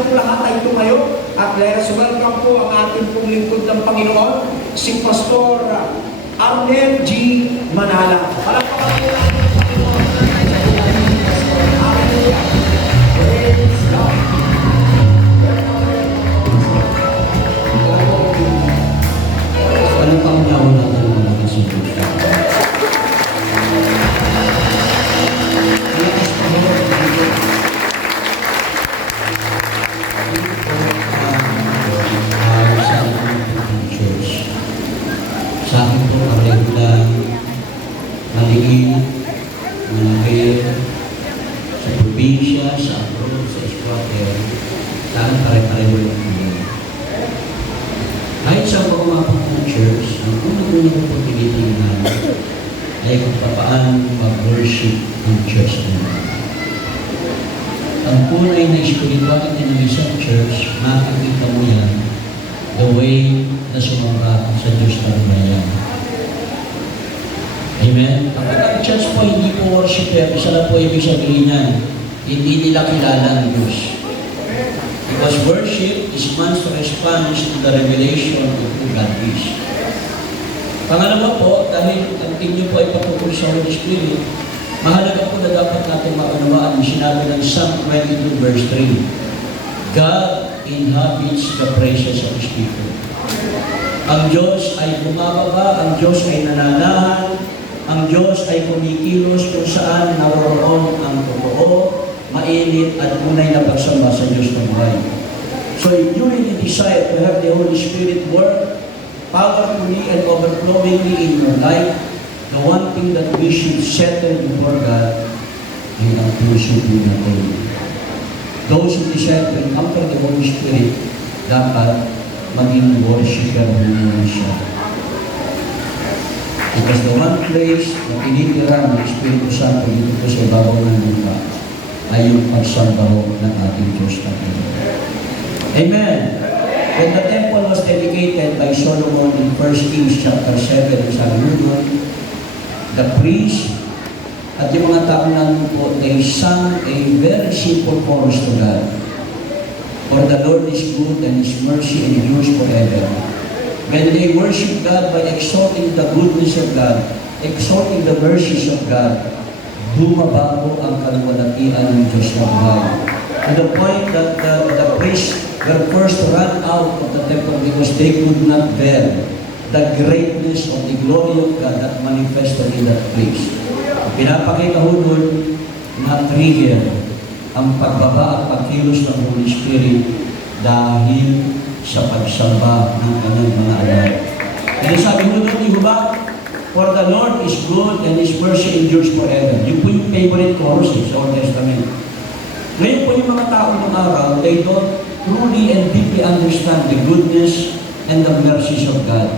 tayo lahat ay tumayo at let us welcome po ang ating pong lingkod ng Panginoon, si Pastor Arnel G. Manala. Palakpakan po natin ang Panginoon. Hallelujah. Praise God. Walang pangunawa natin ang mga kasunod. Sa akin po, karegla, maliit, malaki, sa probinsya, sa abroad, sa squatter, sa akin pare-pareho lang po. Kahit sa pagumapag ng church, ang unang-unang ko po tinitingnan ay kung paano mag-worship ang church nila. Ang punay na spirituality ng isang church, makikita mo yan the way na sumamba sa Diyos na lumayan. Amen? Kapag ang church po hindi po worshiper, isa lang po ibig sabihin yan, hindi nila kilala ang Diyos. Because worship is man's response to the revelation of who God is. Pangalawa po, dahil ang inyo po ay patungkol sa Holy Spirit, mahalaga po na dapat natin maunawaan ang sinabi ng Psalm 22 verse 3. God inhabits the praises of His people. Ang Diyos ay bumababa, ang Diyos ay nananahan, ang Diyos ay kumikilos kung saan naroon ang totoo, mainit at tunay na pagsamba sa Diyos ng buhay. So if you really desire to have the Holy Spirit work powerfully and overflowingly in your life, the one thing that we should settle before God ay ang puso po natin. Those who desire to encounter the Holy Spirit, dapat maging worshiper muna siya. Because the one place na tinitira ng Espiritu Santo dito po sa ibabaw ng lupa ay yung pagsamba ng ating Diyos na Panginoon. Amen! When the temple was dedicated by Solomon in 1 Kings chapter 7, sabi nun, the priest at yung mga tao namin po, they sang a very simple chorus to God. For the Lord is good and His mercy endures forever. When they worship God by exalting the goodness of God, exalting the mercies of God, bumabago ang kaluwalhatian ng Diyos na buhay. To the point that the priests were first run out of the temple because they could not bear the greatness of the glory of God that manifested in that place. Pinapakita ho nun na trigger ang pagbaba at pagkilos ng Holy Spirit dahil sa pagsamba ng kanyang mga anak. Kaya sabi mo doon, ba? For the Lord is good and His mercy endures forever. Yun po yung favorite chorus sa Old Testament. Ngayon po yung mga tao ng araw, they don't truly and deeply understand the goodness and the mercies of God.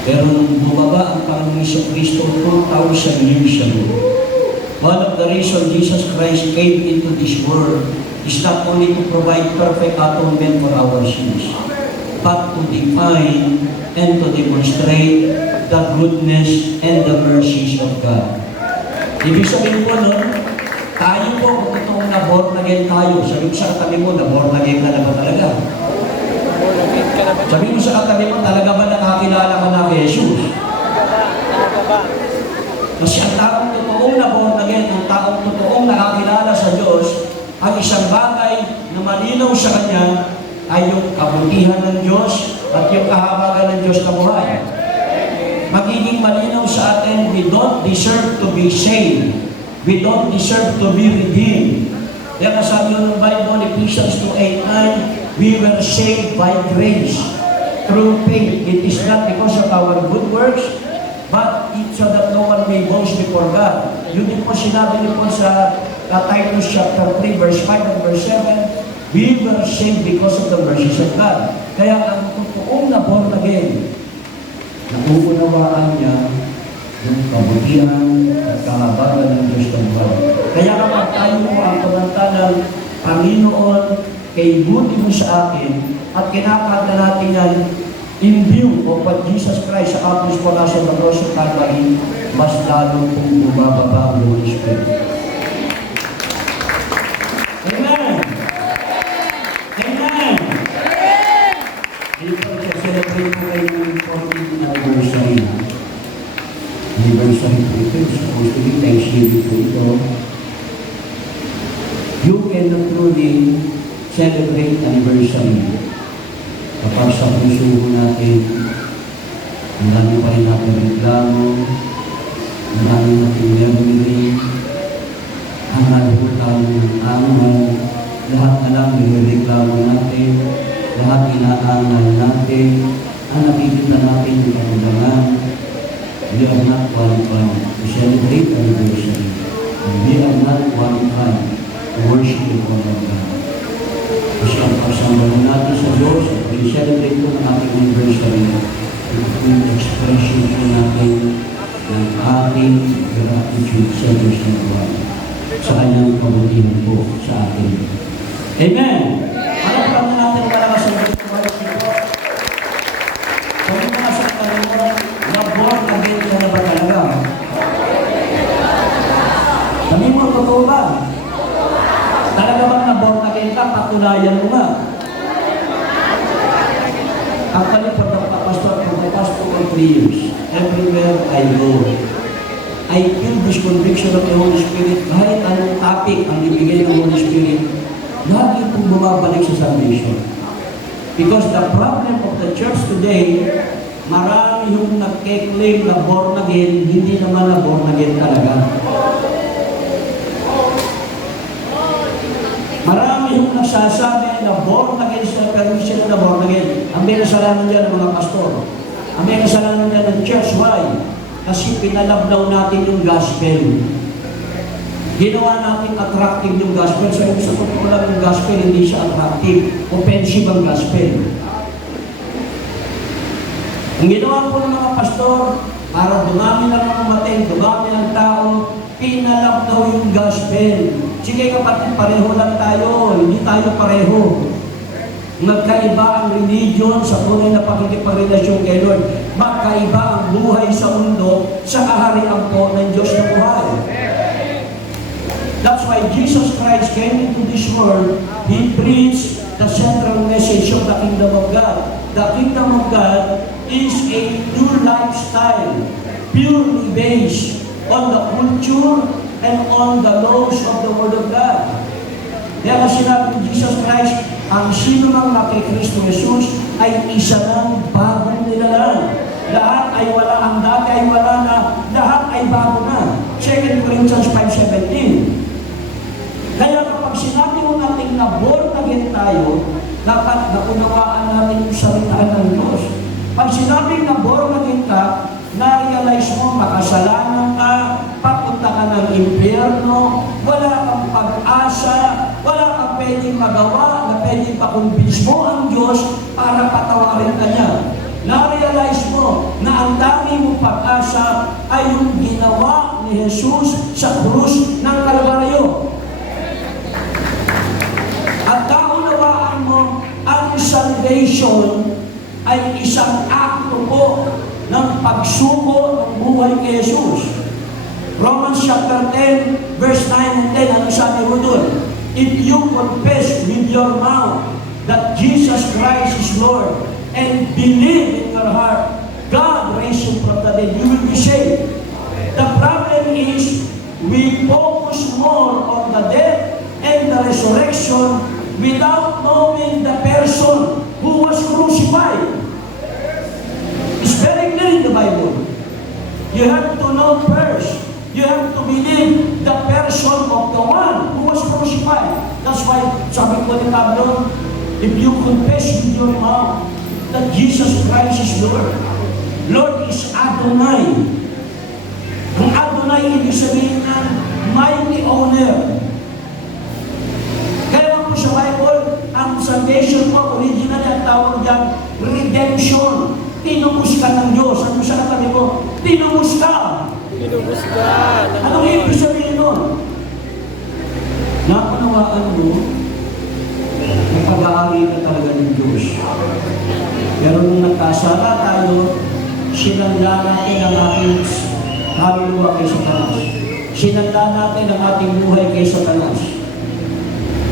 Pero nung bumaba ang Panginoon Kristo 2,000 years ago, one of the reasons Jesus Christ came into this world is not only to provide perfect atonement for our sins, but to define and to demonstrate the goodness and the mercies of God. Ibig sabihin po nun, tayo po kung itong na-born again tayo, sabi mo sa katabi mo, na-born again ka na ba talaga? Sabi mo sa katabi mo, talaga ba nakakilala ka na kay Jesus? Kasi ang taong totoong na-born again, ang taong totoong nakakilala sa Diyos, ang isang bagay na malinaw sa Kanya ay yung kabutihan ng Diyos at yung kahabagan ng Diyos na buhay. Magiging malinaw sa atin, we don't deserve to be saved. We don't deserve to be redeemed. Kaya kasabi ng Bible, Ephesians 2:8-9, we were saved by grace through faith. It is not because of our good works, but it's so that no one may boast before God. Yun din po sinabi niyo po sa Titus chapter 3, verse 5 and verse 7, we were saved because of the mercies of God. Kaya ang totoong na born again, nauunawaan niya yung kabutihan at kahabagan ng Diyos ng buhay. Kaya kapag tayo mo ang kumanta ng Panginoon, kay buti mo sa akin, at kinakanta natin yan in view of what Jesus Christ accomplished for us on the cross of Calvary, mas lalo pong bumababa ang Holy Spirit. Amen! You cannot truly celebrate anniversary kapag sa puso natin ang dami pa rin natin reklamo, ang dami natin memory, ang nalutang angal, lahat na lang nireklamo natin, lahat inaangal natin, ang nakikita natin yung kakulangan. We are not qualified to celebrate anniversary. And we are not qualified to worship the Lord of God. Kasi ang pagsambalo natin sa Diyos, at i-celebrate ko ng ating anniversary, yung expression po natin ng ating gratitude sa Diyos ng Buwan sa kanyang kabutihan po sa atin. Amen! Alam pa natin malakas ang Diyos ng worship po. Kung mga sa kanin mo, na-born again ka na ba talaga? Sabi mo, totoo ba? Talaga bang na-born again ka? Patunayan mo ba? Actually, for the past 2 or 3 years, everywhere I go, I feel this conviction of the Holy Spirit. Kahit anong topic ang ibigay ng Holy Spirit, lagi pong bumabalik sa salvation. Because the problem of the church today, marami yung nagke-claim na born again, hindi naman na born again talaga. Marami yung nagsasabi na born again sa permission na born again. Ang may kasalanan dyan ng mga pastor. Ang may kasalanan dyan ng church. Why? Kasi pinalablaw natin yung gospel. Ginawa natin attractive yung gospel. So yung sa totoo lang yung gospel, hindi siya attractive. Offensive ang gospel. Ang ginawa po ng mga pastor, para dumami lang ang umating, dumami ang tao, pinalablaw yung gospel. Sige kapatid, pareho lang tayo. Hindi tayo pareho. Magkaiba ang religion sa tunay na pakikipagrelasyon kay Lord. Magkaiba ang buhay sa mundo sa kaharian po ng Diyos na buhay. That's why Jesus Christ came into this world. He preached the central message of the kingdom of God. The kingdom of God is a new lifestyle, purely based on the culture and on the laws of the Word of God. Kaya sinabi ni Jesus Christ, ang sino mang kay Kristo Jesus ay isa ng bagong nilalang. Lahat ay wala, ang dati ay wala na, lahat ay bago na. 2 Corinthians 5:17. Kaya kapag sinabi mo natin na born again tayo, dapat naunawaan natin yung salitaan ng Diyos. Pag sinabi na born again ka, na-realize mo, makasalanan ka, papunta ka ng impyerno, wala kang pag-asa, wala kang pwedeng magawa, na pwedeng pakumbins mo ang Diyos para patawarin ka niya. Na-realize mo na ang dami mong pag-asa ay yung ginawa ni Jesus sa krus ng Kalbaryo. At naunawaan mo, ang salvation ay isang akto po ng pagsuko ng buhay kay Jesus. Romans chapter 10, verse 9 and 10, ano sabi mo doon? If you confess with your mouth that Jesus Christ is Lord and believe in your heart, God raised him from the dead, you will be saved. The problem is, we focus more on the death and the resurrection without knowing the person who was crucified. It's very clear in the Bible. You have to know first. You have to believe the person of the one who was crucified. That's why, sabi ko ni Pablo, if you confess with your mouth that Jesus Christ is Lord, Lord is Adonai. Ang Adonai, ibig sabihin niya, mighty owner. Kaya po sa Bible, ang salvation po, original ang tawag dyan, redemption. Tinubos ka ng Diyos. Ano sa katabi mo? Tinubos ka. Tinubos ka. Anong ibig sabihin nun? Napanawaan mo, na pag-aari ka talaga ng Diyos. Pero nung nagkasala tayo, sinanda natin ang ating kaluluwa kay Satanas. Sinanda natin ang ating buhay kay Satanas.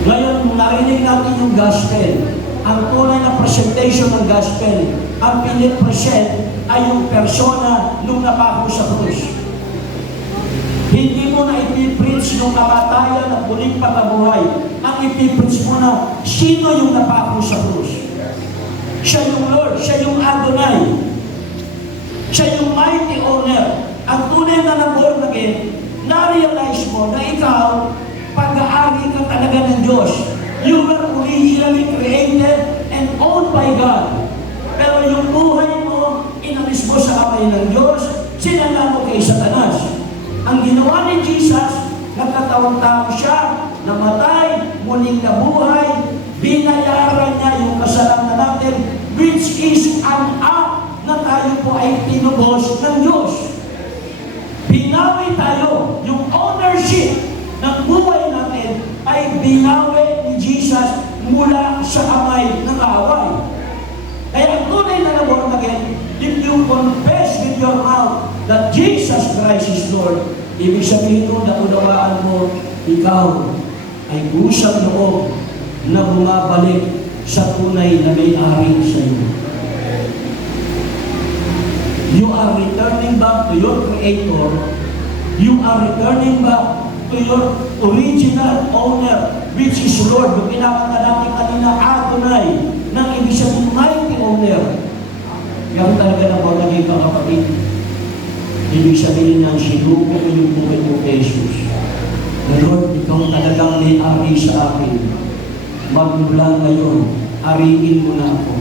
Ngayon, narinig natin yung gospel. Ang tunay na presentation ng gospel, ang pinipresent ay yung persona nung napako sa krus. Hindi mo na ipipreach yung kamatayan at muling pagkabuhay. Ang ipipreach mo na, sino yung napako sa krus? Siya yung Lord, siya yung Adonai. Siya yung mighty owner. Ang tunay na born again, na-realize mo na ikaw, pag-aari ka talaga ng Diyos. You were originally created and owned by God. Pero yung buhay mo, inalis mo sa kamay ng Diyos, sinala mo kay Satanas. Ang ginawa ni Jesus, nagkatawang tao siya, namatay, muling nabuhay, binayaran niya yung kasalanan natin, which is an act na tayo po ay tinubos ng Diyos. Binawi tayo, yung ownership ng buhay natin ay binawi ni Jesus mula sa kamay ng kaaway. Kaya ang tunay na born again, if you confess with your mouth that Jesus Christ is Lord, ibig sabihin mo na unawaan mo, ikaw ay kusang loob na bumabalik sa tunay na may-ari sa iyo. You are returning back to your Creator. You are returning back to your original owner, which is Lord. Yung pinakanta natin kanina, Adonai, nang ibig sabihin mighty owner. Yan talaga na born again ka, kapatid. Ibig sabihin niyan, sinuko mo yung buhay mo kay Jesus. Na Lord, ikaw talagang may-ari sa akin. Magmula ngayon, ariin mo na ako.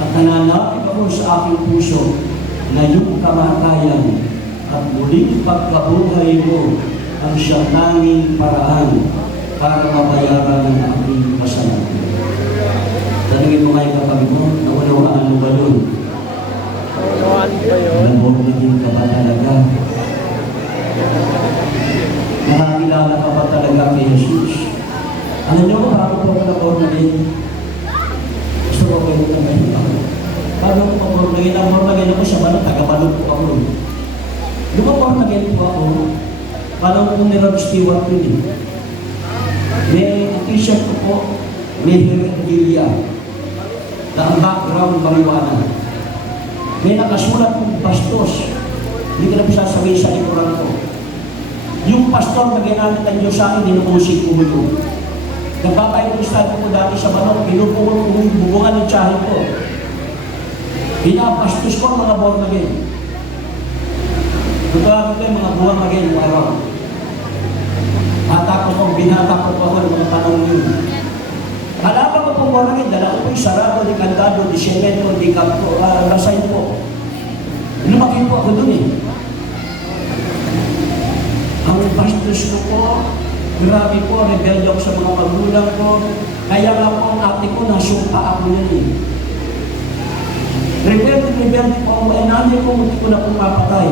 At nananapit ako sa aking puso na yung kamatayan at muling pagkabuhay mo ang siyang naming paraan para mabayaran ang aking kasalanan. Tanungin mo ngayon kapag mo, naunawaan mo ba yun? Nabordagin ka ba talaga? Nakakilala ka ba talaga kay Jesus? Alam niyo ko, bago po ako nabordagin, gusto ko kayo nagtagal ako. Bago ko nabordagin, nabordagin ako sa balong, taga-balong po ako. Nabordagin po ako, parang kung ni Rod Stewart yun eh. May t-shirt ko po, may heredilya, na ang background marijuana. May nakasulat kong bastos. Hindi ko na sasabihin sa likuran ko. Yung pastor na ginamit ang Diyos sa akin, dinukusik ko yun. Nagpapayong estado ko dati sa manok, pinupulong ko yung bubungan ng tsahin ko. Pinapastos ko ang mga born again. Totoo ko yung mga buwang again, mga araw. Hatakot ko, binatakot ko ako ng mga tanong yun. Halaman ko pong born again, dala ko po yung sarado, di kantado, di semento, di kapto, rasay po. Lumaki po ako dun eh. Ang pastos ko po, grabe po, rebelde ako sa mga magulang ko. Kaya lang po ang ate ko, nasumpa ako yun eh. Rebelde po ako, ay nanay ko, hindi ko na pumapatay.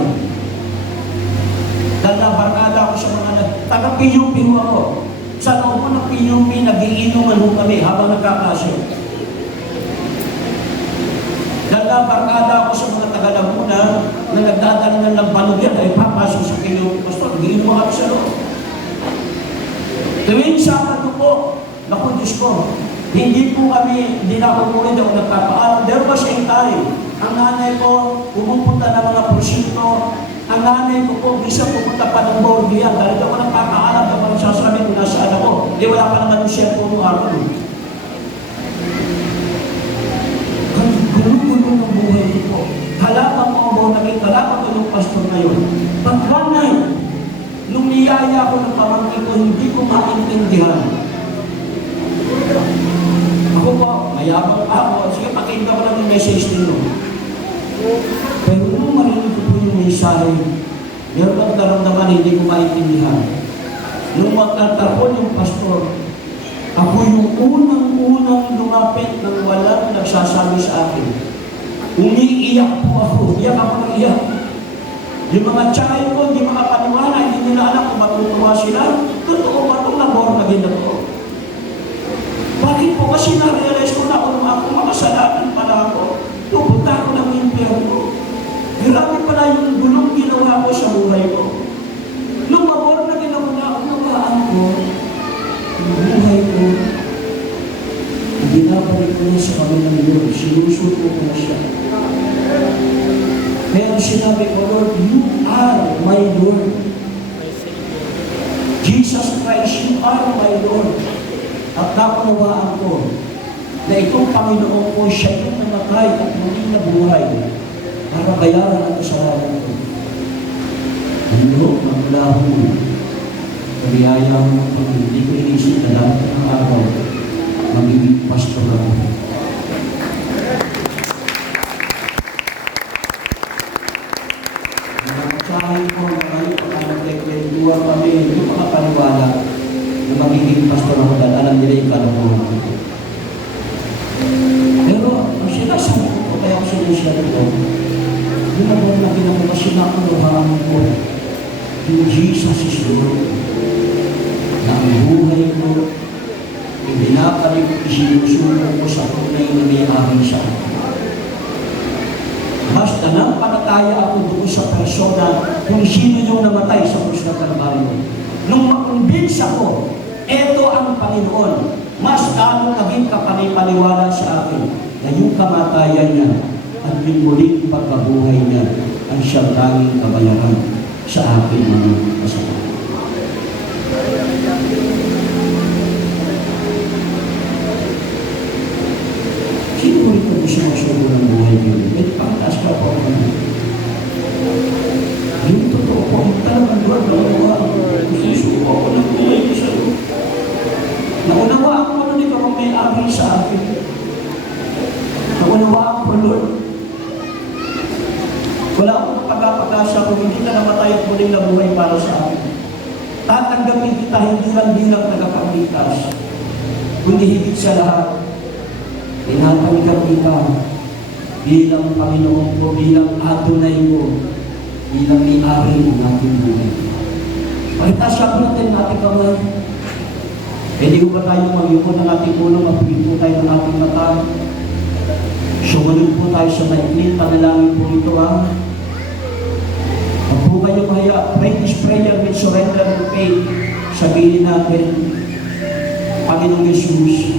Dahil nabarkada ako sa mga taga-PUP mo ako. Sa loob mo ng PUP, nag-iinuman mo kami habang nagkakasyo. Dahil nabarkada ako sa mga taga-Laguna na nagdadalingan ng banugyan ay papasok sa PUP. Pastor, hindi mo kami sa loob. Tuwing Sabado po, naku Diyos ko, hindi na ako murid ako nagpapaalam. There was a time, ang nanay ko, pumupunta ng mga prosyekto. Ang nanay ko po, isa pupunta pa ng Bordian. Dahil ako nagpapaalam, ako nagsasabi kung nasaan ako. Di wala pa naman yung siya po nung araw. Ang gulo-gulo ng buhay ko po. Halaman mo ang born-again, halaman ko yung pastor ngayon. But one night, nung niyaya ko ng pamangkin ko, hindi ko maintindihan. Ako po, mayabang ako. Sige, pakita ko lang yung message nyo. Pero nung marinig ko po yung mensahe, meron akong naramdaman, hindi ko maintindihan. Nung magtatapon yung pastor, ako yung unang-unang lumapit nang walang nagsasabi sa akin. Umiiyak po ako, iyak ako ng iyak. Yung mga tsahay ko, hindi makapaniwala, hindi nila alam kung matutuwa sila. Totoo ba itong na-born again na po? Bakit po? Kasi na-realize ko na kung ako makasalanan pala ako, pupunta ako ng impyerno. Grabe pala yung gulong ginawa ko sa buhay ko. Nung ma-born again ako na, unawaan ko, yung buhay ko, binabalik ko na sa kami ng Lord. Sinusuko ko na siya. Pero sinabi ko, Lord, you are my Lord. Panginoon. At napanawaan ko na itong Panginoon ko, siya yung namatay at muling nabuhay para bayaran ang kasalanan ko. Ang loob ng laho, kariyaya mo pag hindi ko inisip na lahat ng araw, magiging pastor ako. Nakasahin ko na kayo pagkakagdeklenduwa kami, yung mga paniwala na magiging pastor ako dahil alam nila yung kalamuhan ko. Pero, ang sinasabi ko, kaya ako sinusyari ko, yung nabong na pinagawa sinakunuhaan ko, yung Jesus is Lord, na ang buhay ko, ibinabalik ko, isinusulo ko sa tunay na may-ari sa akin. Basta nang panataya ako doon sa persona kung sino yung namatay sa krus ng Kalbaryo. Nung makumbins ako, eto ang Panginoon, mas lalo naging kapanipaniwala sa akin na yung kamatayan niya at yung muling pagkabuhay niya ang siyang tanging kabayaran sa akin mga kasalanan. Sino mo ito gusto magsubo ng buhay niyo? Eh, pangtaas ka po ako. Yung totoo po, talagang Lord, naunawaan ko. Susubo ako ng buhay ko sa iyo. Naunawaan ko na ikaw ang may-ari sa akin. Naunawaan ko, Lord. Wala akong pagkapag-asa kung hindi ka namatay at muling nabuhay para sa akin. Tatanggapin kita hindi lang bilang tagapagligtas, kundi higit sa lahat, tinatanggap kita bilang Panginoon ko, bilang Adonai ko, bilang may-ari ng ating buhay. Pagkitasyap natin natin kamay. Pwede ko ba tayo magyukod ng ating ulo, mapigil po tayo ng ating mata? Sumunod po tayo sa maikling panalangin po ito, ha? Huwag po kayo kaya, pray this prayer with surrender and faith. Sabihin natin, Panginoong Jesus,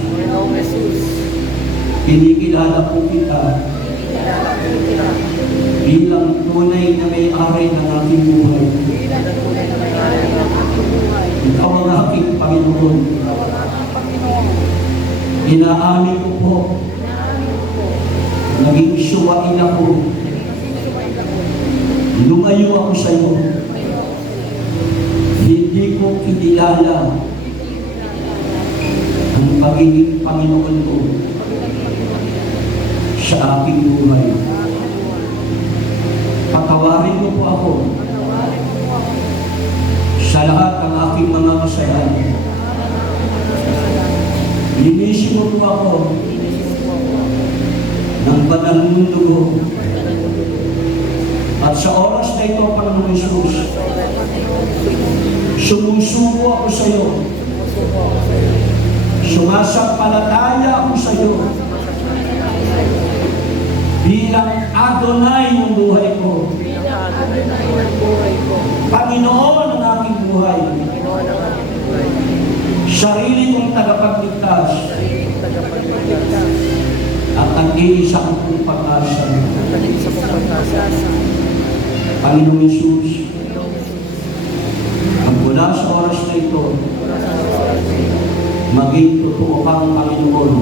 kinikilala po kita bilang tunay na may-ari ng ating buhay. Ikaw ang aking Panginoon. Inaamin ko po, naging suwain ako. Lumayo ako sa iyo. Hindi ko kinilala ang pagiging Panginoon ko sa aking buhay. Patawarin mo po ako sa lahat ng aking mga kasalanan. Linisin mo po ako ng banal mong dugo. At sa oras na ito, Panginoong Jesus, sumusuko ako sa iyo. Sumasampalataya ako sa iyo. Bilang Adonai ng buhay ko. Panginoon ng aking buhay. Sarili kong tagapagligtas. At ang iisa kong pag-asa. Panginoong Jesus, magmula sa oras na ito, maging totoo kang Panginoon